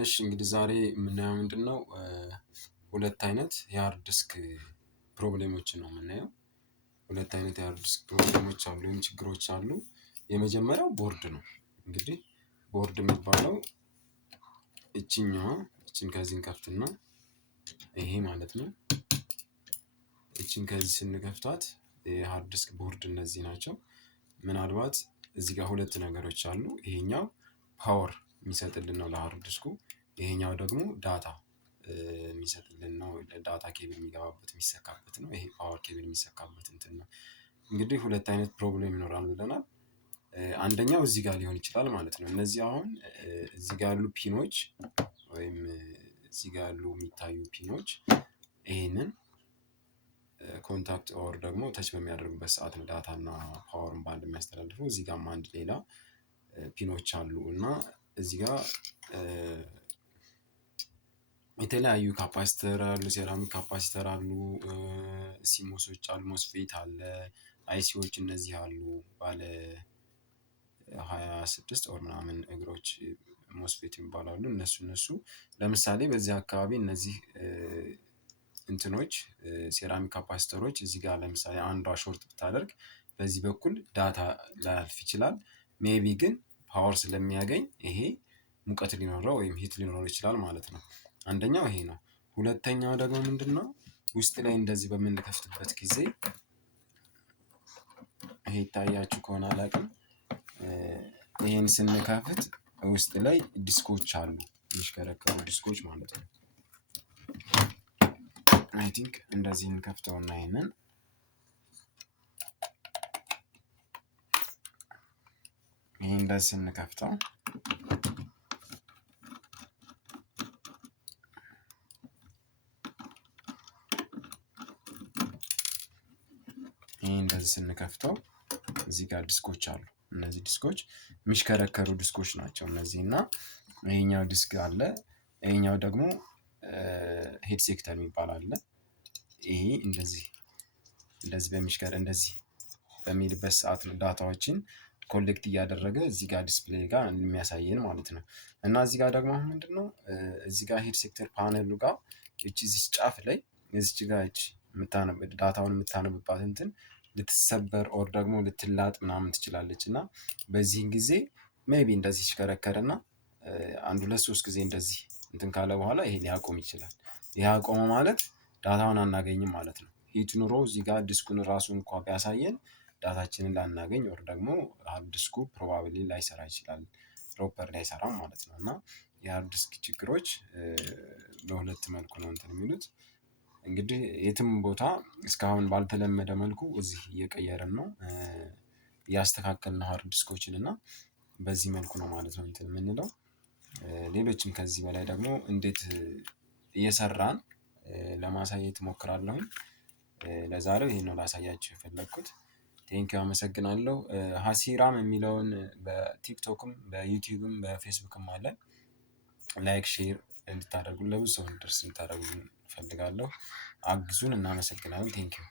እሺ እንግዲህ ዛሬ የምናየው ምንድነው? ሁለት አይነት የሃርድ ዲስክ ፕሮብሌሞችን ነው የምናየው። ሁለት አይነት የሃርድ ዲስክ ፕሮብሌሞች አሉ ወይም ችግሮች አሉ። የመጀመሪያው ቦርድ ነው። እንግዲህ ቦርድ የሚባለው እቺን ከዚህ እንከፍትና ይሄ ማለት ነው። እቺን ከዚህ ስንከፍታት የሃርድ ዲስክ ቦርድ እነዚህ ናቸው። ምናልባት እዚህ ጋር ሁለት ነገሮች አሉ። ይሄኛው ፓወር የሚሰጥልን ነው ለሃርድ ዲስኩ። ይሄኛው ደግሞ ዳታ የሚሰጥልን ነው። ዳታ ኬብል የሚገባበት የሚሰካበት ነው። ይሄ ፓወር ኬብል የሚሰካበት እንትን ነው። እንግዲህ ሁለት አይነት ፕሮብሌም ይኖራል ብለናል። አንደኛው እዚህ ጋር ሊሆን ይችላል ማለት ነው። እነዚህ አሁን እዚህ ጋር ያሉ ፒኖች ወይም እዚህ ጋር ያሉ የሚታዩ ፒኖች ይሄንን ኮንታክት ኦር ደግሞ ተች በሚያደርጉበት ሰዓት ነው ዳታ እና ፓወርን በአንድ የሚያስተላልፉ። እዚህ ጋርም አንድ ሌላ ፒኖች አሉ እና እዚህ ጋር የተለያዩ ካፓሲተር አሉ፣ ሴራሚክ ካፓሲተር አሉ፣ ሲሞሶች አሉ፣ ሞስፌት አለ፣ አይሲዎች እነዚህ አሉ። ባለ 26 ኦር ምናምን እግሮች ሞስፌት ይባላሉ። እነሱ ለምሳሌ በዚህ አካባቢ እነዚህ እንትኖች ሴራሚክ ካፓሲተሮች እዚህ ጋር ለምሳሌ አንዷ ሾርት ብታደርግ በዚህ በኩል ዳታ ላያልፍ ይችላል። ሜቢ ግን ፓወር ስለሚያገኝ ይሄ ሙቀት ሊኖረው ወይም ሂት ሊኖረው ይችላል ማለት ነው። አንደኛው ይሄ ነው። ሁለተኛው ደግሞ ምንድነው? ውስጥ ላይ እንደዚህ በምንከፍትበት ጊዜ ይሄ ይታያችሁ ከሆነ አላውቅም። ይሄን ስንከፍት ውስጥ ላይ ዲስኮች አሉ፣ የሚሽከረከሩ ዲስኮች ማለት ነው። አይ ቲንክ እንደዚህ እንከፍተውና ይሄንን እንደዚህ ስንከፍተው እንደዚህ ስንከፍተው እዚህ ጋር ዲስኮች አሉ። እነዚህ ዲስኮች የሚሽከረከሩ ዲስኮች ናቸው እነዚህ እና ይሄኛው ዲስክ አለ። ይሄኛው ደግሞ ሄድ ሴክተር የሚባል አለ። ይሄ እንደዚህ እንደዚህ በሚልበት ሰዓት ነው ዳታዎችን ኮሌክት እያደረገ እዚህ ጋር ዲስፕሌይ ጋር የሚያሳየን ማለት ነው። እና እዚህ ጋር ደግሞ ምንድነው? እዚህ ጋር ሄድ ሴክተር ፓነሉ ጋር እዚህ ጫፍ ላይ እዚች ጋር ዳታውን የምታነብባት እንትን ልትሰበር ኦር ደግሞ ልትላጥ ምናምን ትችላለች። እና በዚህን ጊዜ ሜቢ እንደዚህ ሲሽከረከርና አንድ ሁለት ሶስት ጊዜ እንደዚህ እንትን ካለ በኋላ ይሄ ሊያቆም ይችላል። ይሄ አቆመ ማለት ዳታውን አናገኝም ማለት ነው። ሂት ኑሮ እዚህ ጋር ዲስኩን ራሱን እንኳን ቢያሳየን ዳታችንን ላናገኝ ኦር ደግሞ ሃርድ ዲስኩ ፕሮባብሊ ላይሰራ ይችላል፣ ፕሮፐርሊ አይሰራም ማለት ነው። እና የሃርድ ዲስክ ችግሮች በሁለት መልኩ ነው እንትን የሚሉት። እንግዲህ የትም ቦታ እስካሁን ባልተለመደ መልኩ እዚህ እየቀየርን ነው እያስተካከልን ሃርድ ዲስኮችን እና በዚህ መልኩ ነው ማለት ነው እንትን የምንለው። ሌሎችም ከዚህ በላይ ደግሞ እንዴት እየሰራን ለማሳየት እሞክራለሁኝ። ለዛሬው ይሄን ነው ላሳያችሁ የፈለኩት። ቴንኪው አመሰግናለሁ። ሀሲራም የሚለውን በቲክቶክም በዩቲዩብም በፌስቡክም አለ። ላይክ ሼር እንድታደርጉ ለብዙ ሰው እንዲደርስ እንድታደርጉ እፈልጋለሁ። አግዙን። እናመሰግናለን። ቴንኪው